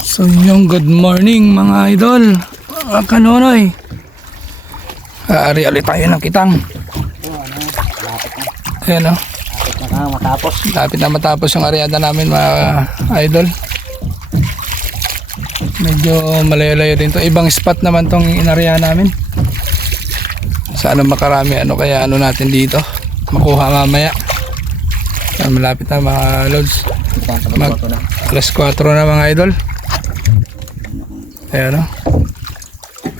So yung good morning mga idol, mga kanonoy. Aari ulit tayo ng kitang. Ayan o, Tapos na matapos. lapit na matapos yung aryada namin mga idol. Medyo malayo-layo din to. Ibang spot naman tong inarya namin. Sana makarami ano kaya ano natin dito. Makuha mamaya. Malapit na mga lods. Mag-. Alas 4 na mga idol. Ayan o.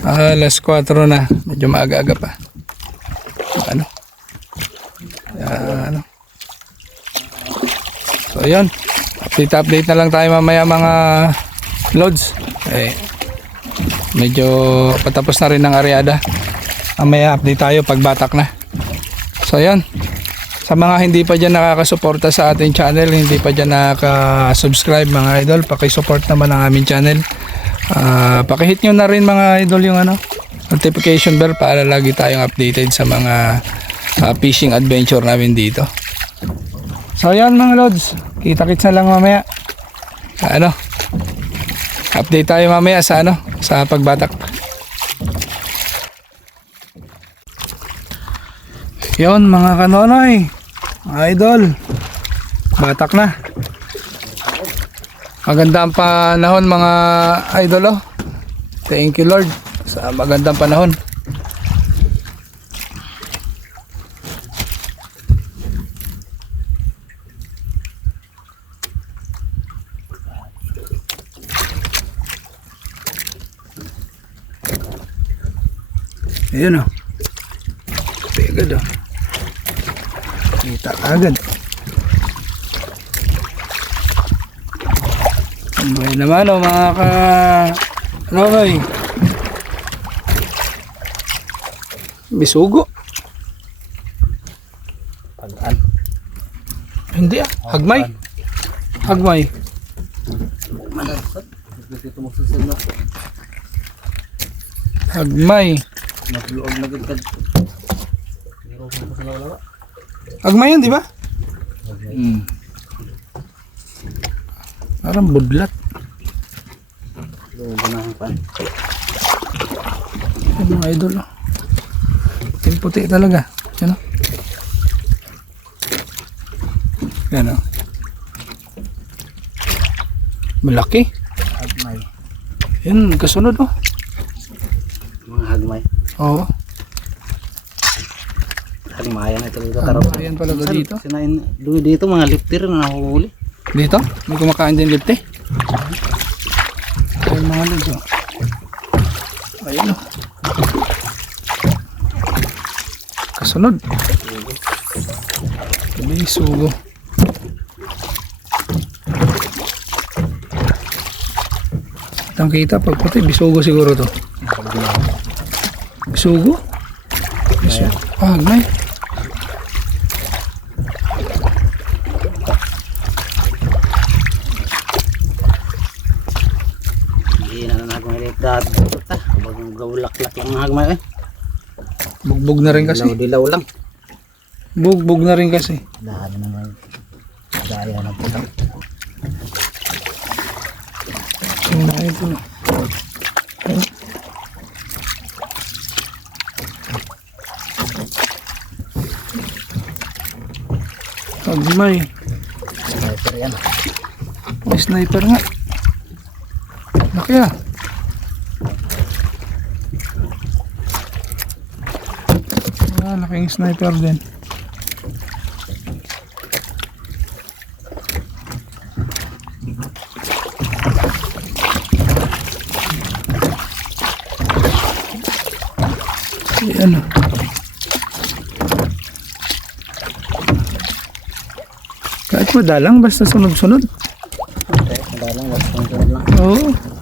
Alas 4 na. Medyo maaga-aga pa. Ano? Ayan, ano? So yun. Update update na lang tayo mamaya mga loads. Eh, medyo patapos na rin ng areada. Mamaya update tayo pag batak na. So yan. Sa mga hindi pa dyan nakakasuporta sa ating channel, hindi pa dyan nakaka-subscribe mga idol, pakisupport naman ang aming channel. Ah, pakihit nyo na rin mga idol yung ano, notification bell para lagi tayong updated sa mga ah, fishing adventure namin dito. So yan mga lods, kita-kits na lang mamaya. Ano, update tayo mamaya sa ano, sa pagbatak. Yon mga kanonoy, idol, batak na. Maganda ang panahon mga idol oh. Thank you Lord sa magandang panahon. Ayun oh. Agad oh. Kita agad.Ambay naman oh mga ka... Ano ba eh? Bisugo. Pag-an. Hindi ah. Hagmay. Hagmay. Hagmay. Hagmay yun, di ba? Hmm. Parang budlat. Yan mga idol oh. Puting puti talaga. Yan oh. Yan oh. Malaki. Hagmay. Yan, kasunod oh. Mga hagmay. Oo. Hagmayan ito dito. Tarot. Ayan pala to dito. Sinain, dito, mga lifter na nahuhuli. Dito? May kumakain din lipte. Ayun mga lods oh. Ayun oh. Kasunod. Bisugo. Kitang kita pag puti, bisugo siguro to. Bisugo? Bisugo. Ah, may. Hindi na na hagmay dito. Dati. Bagang gawlak-lak lang ang hagmay eh. Bugbog na rin kasi. Dilaw-dilaw lang. Bugbog na rin kasi. Dahil na mag daya na po lang. Yung mga ito. Pagmay. Sniper yan. May sniper nga. Laki ah. Ah, laking sniper din. Ayan ah. Kahit madalang, basta sunod-sunod. Okay, madalang. Wag sunod lang. Oo.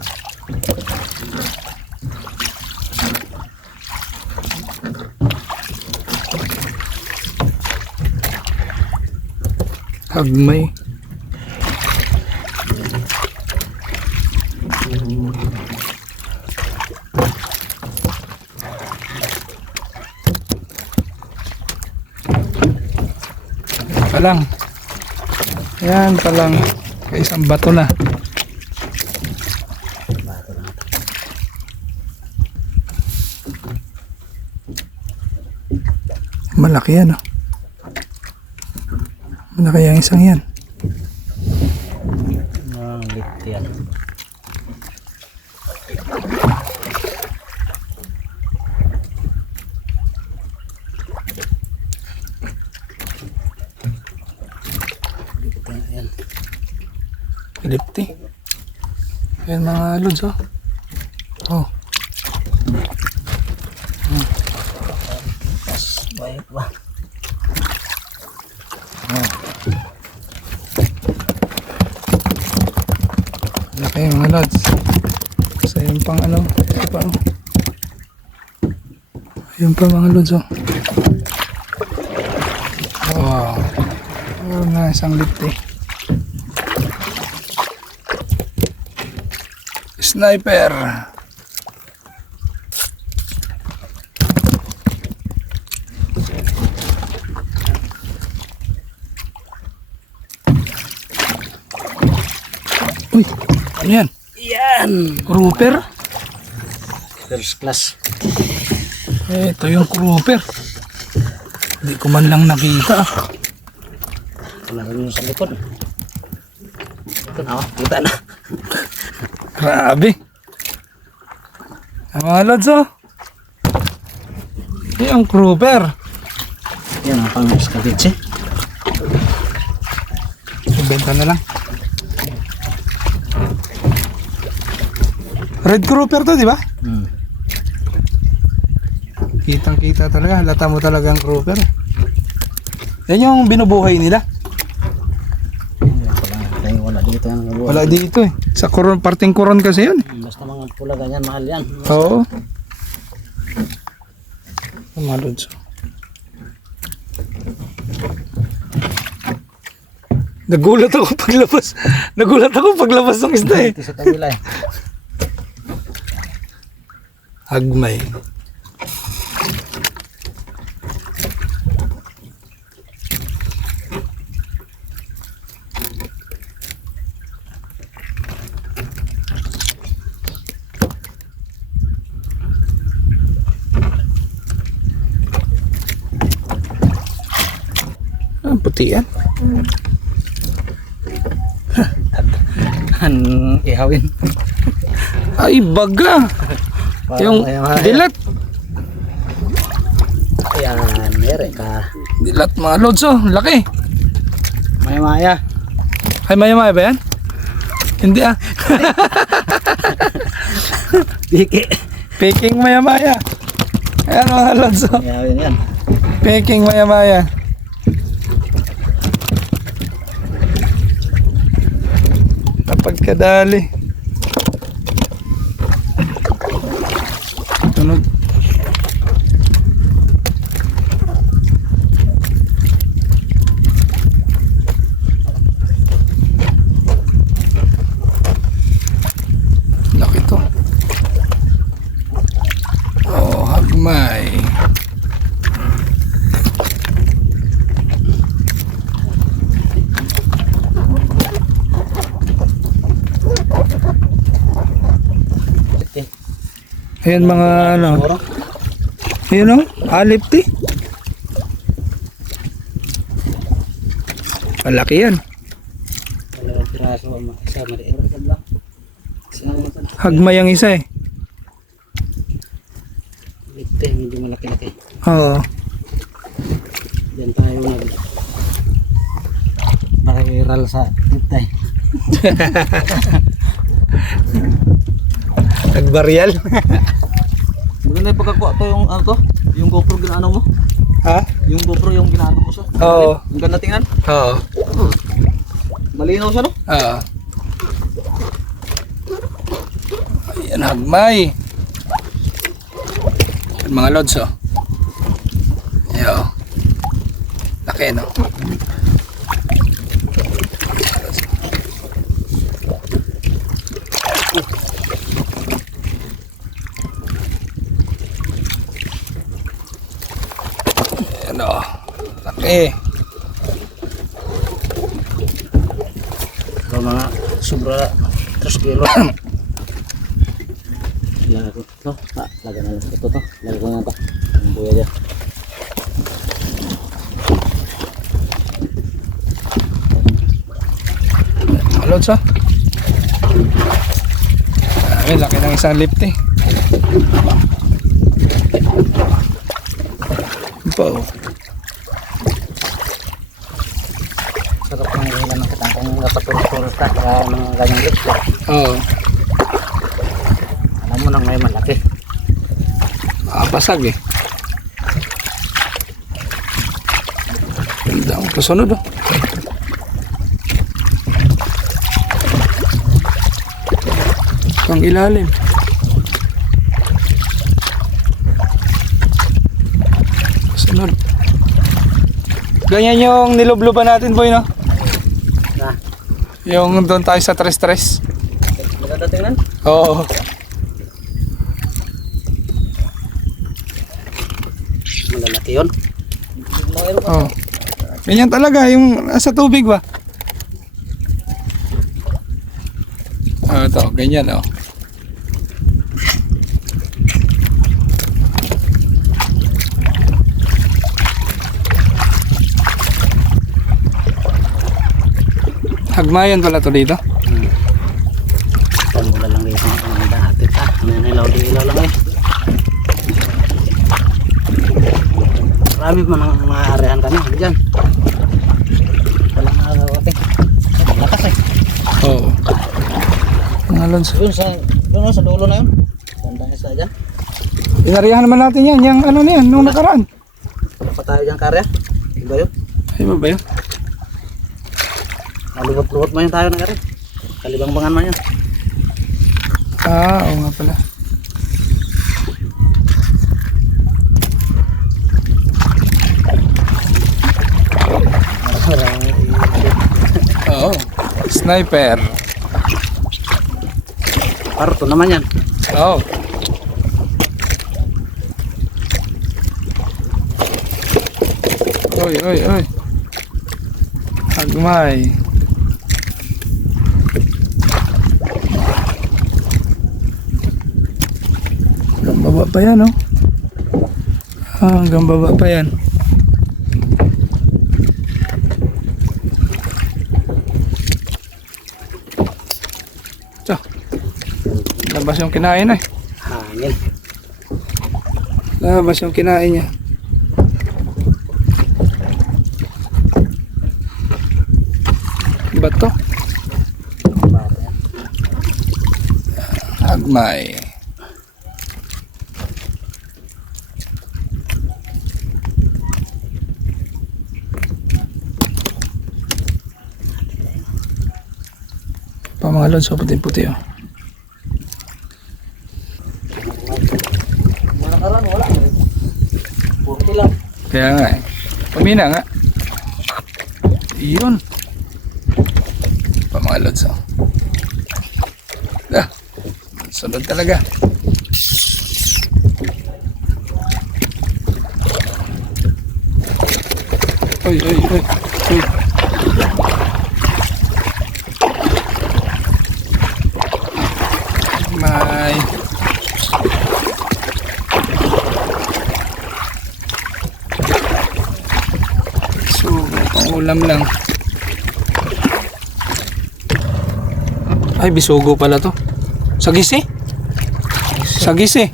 agmay palang. Yan palang. Isang bato na. Malaki yan oh. Malaki ang isang yan. Ang lit yan. Lipti. Ayan mga lods. Oh. Baik ba? Laki mga lods. Sa yun pang ano. Ito pa, oh. Ayun pa mga lods, oh. Wow. Oh, nga isang lipti. Sniper. Uy, ano yan? Yan! Grouper? First class. Eh, ito yung grouper. Hindi ko man lang nakita. ah. Naroon yung sa likod. Ito na, kita na. Grabe. Ang mga lods, oh. Yung grouper. Yan ang pang skabitse. Benta na lang. Red grouper to, di ba? Kitang kita talaga. Halata mo talagang grouper. Yan yung binubuhay nila. Yan wala dito nabuhay. Wala dito eh. Sa koron, parting koron kasi yun. Basta mga pula ganyan, mahal yan. Oo. Ang mga lods. oh. Nagulat ako paglabas. Nagulat ako paglabas ng isda eh. Ito sa kabila eh. Hagmay. Ah, puti yan. Han ihawin. Ay, baga. Yung dilat. Yan, mere ka. Dilat mga lods oh. Laki. Maya maya. Ay, maya maya ba yan? Hindi ah. Diki. Peking maya maya. Ayan mga lods oh. Ihawin yan. Peking maya maya. Napagkadali. Tunog. Laki to. Oh, hagmay. Ito. Ayan mga ano. Yun o. Malaki yan. Isa. Maliit ka lang. Isa naman. Hagmay ang isa eh. Hindi malaki-laki. Oo. Diyan tayo nag viral sa Titay. Nagbarial. Maganda yung pagkakuha to yung ano to? Yung GoPro ginaano mo? ha? Yung GoPro yung ginaano mo siya? Oo. Ang ganda tingnan. Oo. Malinaw siya no? Oo. Ayan, hagmay. Ayan, mga lods oh. Ayan oh. Laki no? eh. Ito mga sobra 3 kilo. Lagyan ko to. Ah, lagyan na lang ito to. Lagyan ko na to. Ang buya dyan. Lods ah. ha. Ay, laki ng isang lift eh. Nakapasag eh. Ganda ang kasunod oh. Pang ilalim. Kasunod. Ganyan yung nilubluban natin boy no? Na, Yung doon tayo sa tres-tres. maganda tingnan. Oo. Malalaki yun. Mayroon Oh. Ganyan talaga, yung nasa tubig ba? Ah, ito, ganyan oh. Hagmayan pala to dito. Hmm. Pamula lang dito ang mga dati ta. Nanilaw di ilaw lang eh. Marami pa mga, arehan kami dyan. Walang araw ate. Lakas eh. Oo. Mga Alonso. Doon sa, doon sa dulo na yun. Bandang isa dyan. Inariyahan naman natin yan, yung ano na yan, nung nakaraan. Wala pa tayo dyan karya. Iba yun. Ay ba ba yun? Maluwat-luwat mo yun tayo na karya. Kalibang-bangan man yun. Ah, oo nga pala. Sniper. Parto naman yan. Oo. Oy, oy, oy. Hagmay. Hanggang baba pa yan, oh. Ah, hanggang baba pa yan. Labas yung kinain eh. Hangin. Labas yung kinain niya. Bato. Hagmay. Pamangalon sa puti-puti oh. Mga nakaraan, wala. Puti lang. Kaya nga eh. Pamina nga. Iyon. Pamangalon sa. Ah. Sunod talaga. Oy, oy, oy. Oy. May. So, pang ulam lang. Ay, bisugo pala to. Sagis eh. Sagis eh.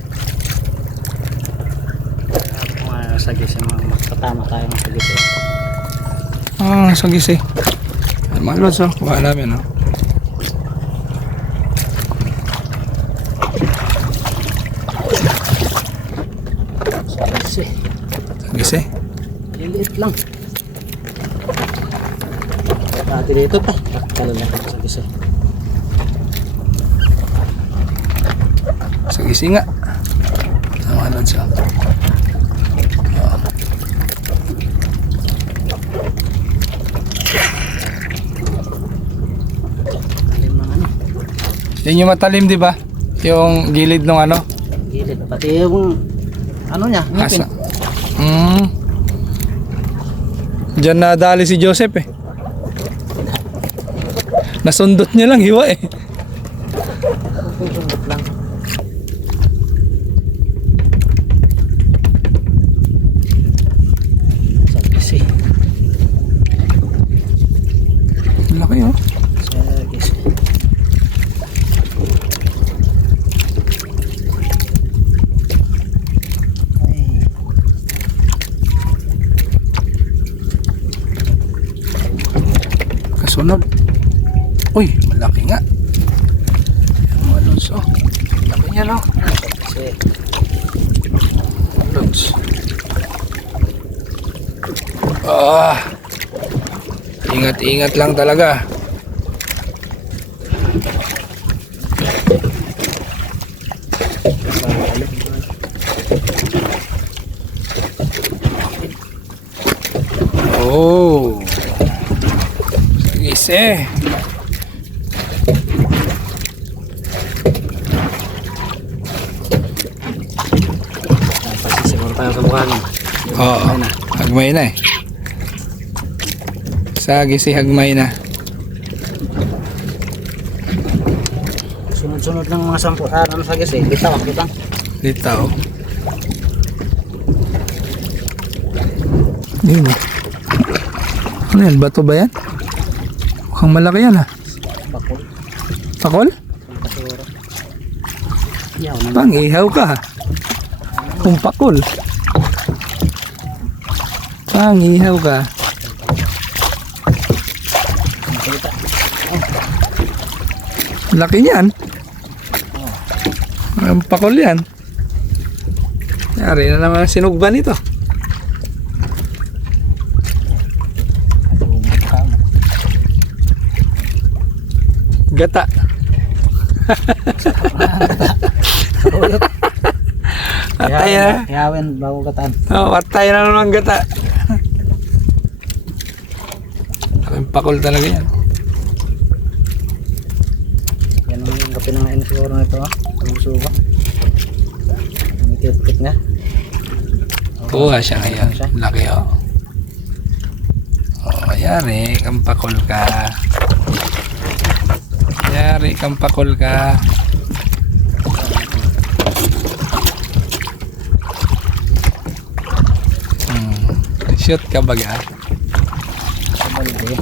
Sagis yung mga magkatama tayo ng sagis. eh. Ah, sagis eh. Mga lods oh. Kuha namin oh. Sagis eh. Sagis eh. Liliit lang. Dati dito pa. Kalalaki ng sagis eh. Sagis eh nga. Ay, mga lods oh. Alim ng ano. Yan yung matalim, di ba? Yung gilid ng ano. Gilid. Pati yung ano niya. Ngipin. Asa. Hmm. Diyan nadali si Joseph eh. Nasundot niya lang, hiwa eh. Sundot lang. Sagis eh. Laki oh. Sagis. Uy, malaki nga. Yan, mga lods, oh. Laki niya, no? Kasi, Lods. Ah. Ingat-ingat lang talaga. Oh. Sige, pasisimula tayo sa mukha niya. Oo. Hagmay na eh. Sagi si Hagmay na. Sunod-sunod ng mga sampu. Ah, ano sa gas eh. Bitaw, bitaw. Litaw. Yun oh. Ano yan? Bato ba yan? Mukhang malaki yan ah. Takol? Siguro. Yaw naman. Pang ihaw ka ha. Kung pakol. Pang ihaw ka. Laki niyan. Ang pakol yan. Yari na naman ang sinugban ito. Mukha mo. Gata. Atay na. Yawin, bago kataan. Oh, atay na naman gata. Ang pakol talaga yan. Kape ng siguro na ito. ah. Ang gusto ko. Toothpick na. Kuha siya ngayon. Laki oh. Oh, yari, kang pakol ka. Yari, kang pakol ka. Hmm. Shoot ka baga. Sa balde.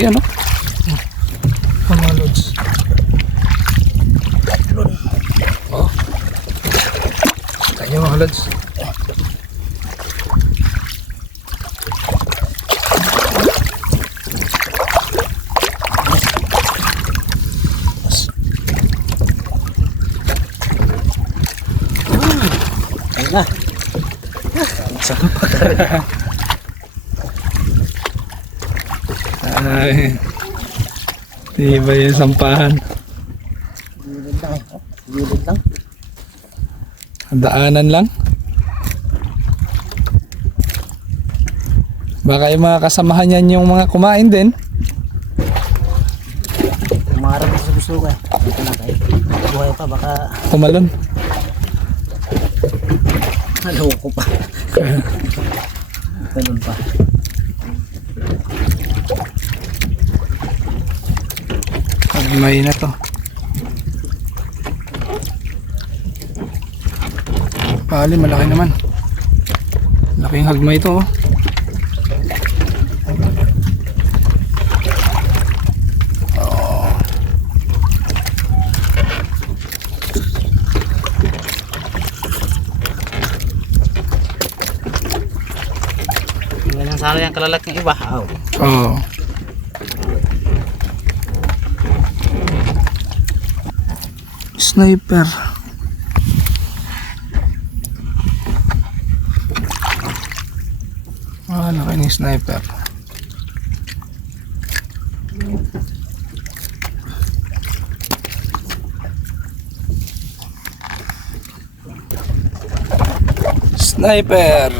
Laki ano? Mga lods. Oh. Tayo mga lods. Ayun na. Sampa ka rin. Ay. Di ba yung sampahan? Gilid lang Gilid lang. Daanan lang. Baka yung mga kasamahan niyan yung mga kumain din. Umarap ko sa gusto ko eh. Dito na tayo. Buhay pa, baka Tumalon. naloko pa. Ganun pa. Pagmay na to. Pali, malaki naman. Laking hagmay to oh. Oh. Yung sana yung kalalaking iba. Aw. Oo. Sniper. Ah, laki ni sniper. Sniper.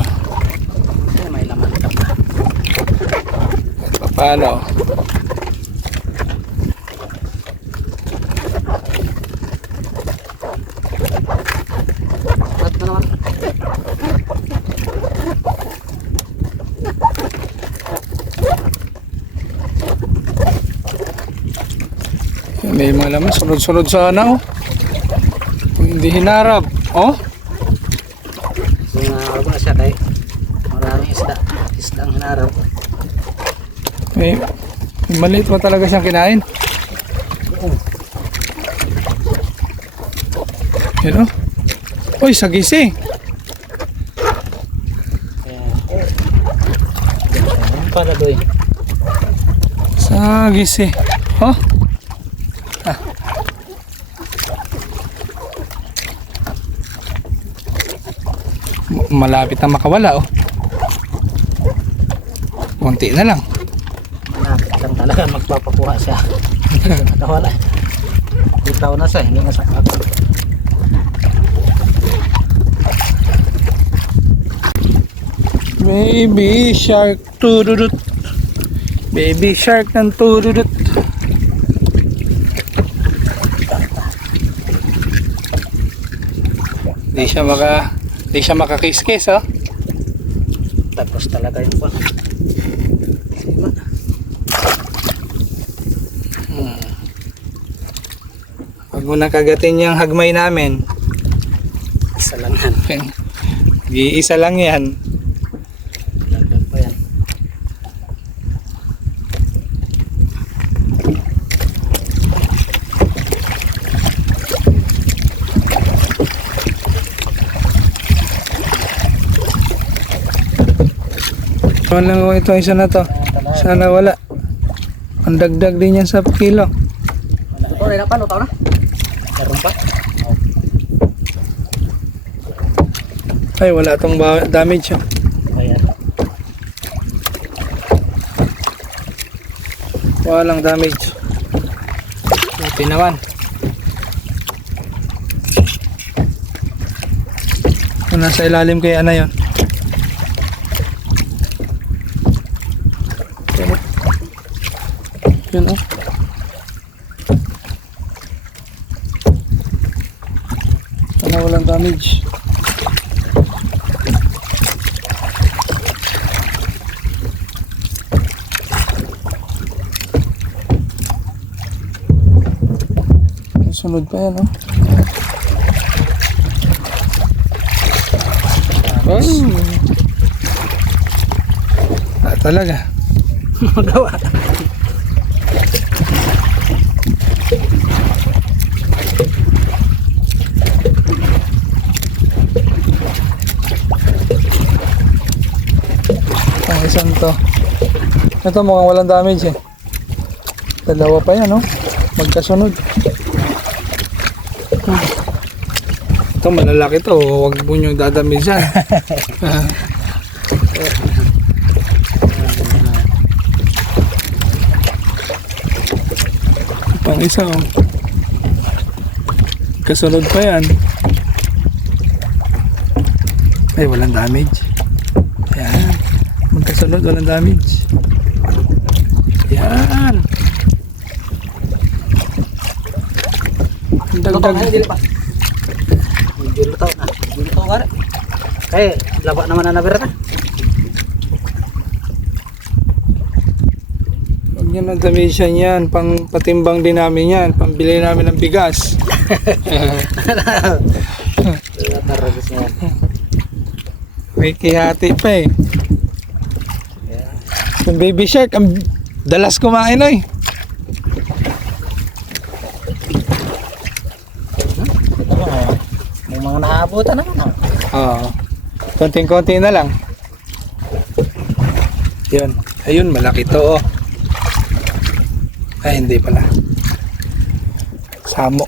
Ay, may laman. Paano? May mga laman, sunod-sunod sana oh. Kung hindi hinarap, oh. Uh, na siya kay maraming isda. Isda ang hinaraw. May, may maliit pa talaga siyang kinain. Yan oh. Uy, sagisi. Kaya. Ganun siya yan. Para doy. Sagis eh. Oh. Malapit na makawala oh. Kunti na lang. Malapit lang talaga magpapakuha siya. Nawala. Bitaw na siya, hindi na sa ako. Baby shark tururut. Baby shark ng tururut. Di siya maka di siya makakiskis oh. Tapos talaga yung pa. Huwag mo nang kagatin yung hagmay namin. Isa lang yan. Iisa lang yan. Lagdag pa yan. Ano lang ko ito isa na to. Sana wala. Ang dagdag din yan sa kilo. Ito, rin pa, lutaw na. Meron pa? Ay, wala tong ba- damage. Oh. Walang damage. Buti naman. Kung nasa ilalim kaya na yun. Yun oh. Sana walang damage. Sunod pa yan oh. Tapos, Ah, talaga. magawa. Isang to. Ito mukhang walang damage eh. Dalawa pa yan, oh. Magkasunod. Hmm. Ito malalaki to. Huwag mo nyo dadamisan. Pang isa, oh. Kasunod pa yan. Ay, walang damage. Yan. Magkasunod, walang damage. Yan. Dagdag. Medyo lutaw na. Medyo lutaw ka rin. Eh, laba naman na nabira na. Huwag nyo na damisan yan. Pang patimbang din namin yan. Pambili namin ng bigas. May kihati pa eh. Yung baby shark, ang dalas kumain oy. May mga naabutan naman. Oo. Konting-konti na lang. Yun. Ayun, malaki to oh. Ay, hindi pala. Samo.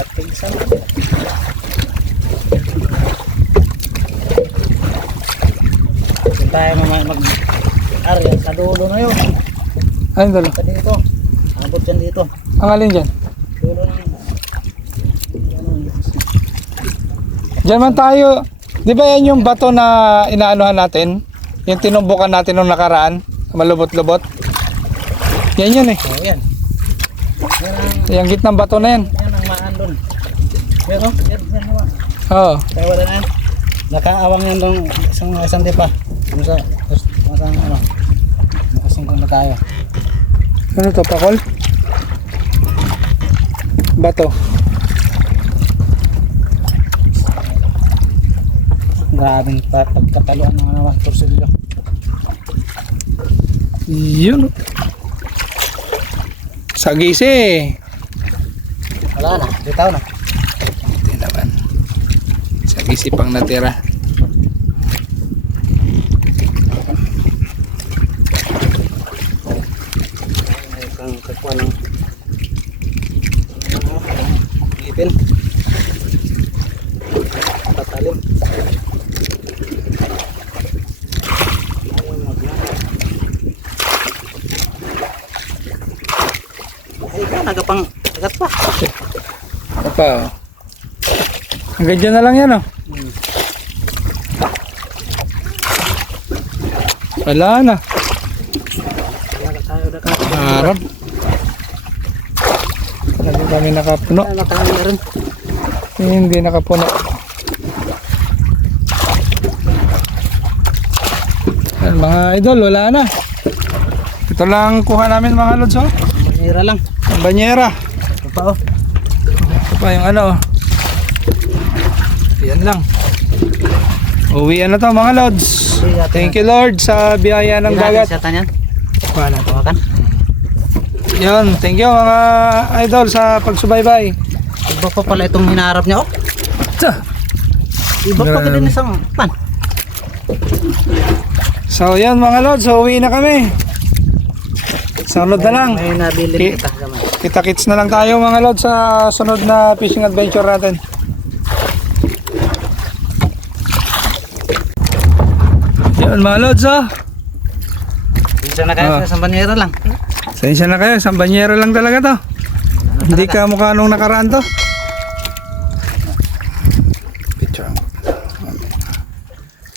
Katigsan. Kung tayo mag mag Ariel, sa dulo na yun. Ayun dalo. Sa dito. Abot yan dito. Ang alin dyan? Dulo ng... Diyan man tayo. Di ba yan yung bato na inaanuhan natin? Yung tinumbukan natin nung nakaraan? Malubot-lubot? Yan yun eh. oh, yan. Yan ang, Yung gitnang bato na yan. yan ang maan doon. Yan o, yan, yan naman. Oo. Kaya wala na yan. Nakaawang yan doon isang isang dipa. Ano sa, sa ano. Nakasungkong na tayo. Ano to, pakol? Bato. Grabing pa- pagkataluan ng ano, torsilyo. Yun. Sagisi. Wala na, bitaw na. Hindi naman. Sagisi pang natira. kang kakuha ng ano, ipin. Patalim. Ayun, magna. Ay, ikaw, nagapang, nagat pa. Ano pa oh. Hanggang dyan na lang yan oh. Hmm. Wala na. Wala tayo, wala ka. Harap. Kami nakapuno. Wala tayo na rin. Hindi nakapuno. Yan, mga idol, wala na. Ito lang kuha namin mga lods oh. Manira lang. Ang banyera. Ito pa oh. Ito pa yung ano. oh. Yan lang. Uwi na to mga lods. Thank you Lord sa biyaya ng dagat. Sa tanyan. Kuha na. Tawakan. Yun, thank you mga idol sa pagsubaybay. Iba pa pala itong hinaharap niya oh. Tsa. Iba pa din isang pan. So yan mga lods, so uwi na kami. Sunod na lang. May nabili kita. Kita-kits na lang tayo mga lods sa sunod na fishing adventure natin. Yan mga lods oh. Minsan na kayo Ah. sa banyera lang. Sensya na kayo, sambanyero lang talaga to. Hindi ka mukha nung nakaraan to.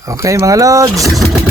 Okay mga lods.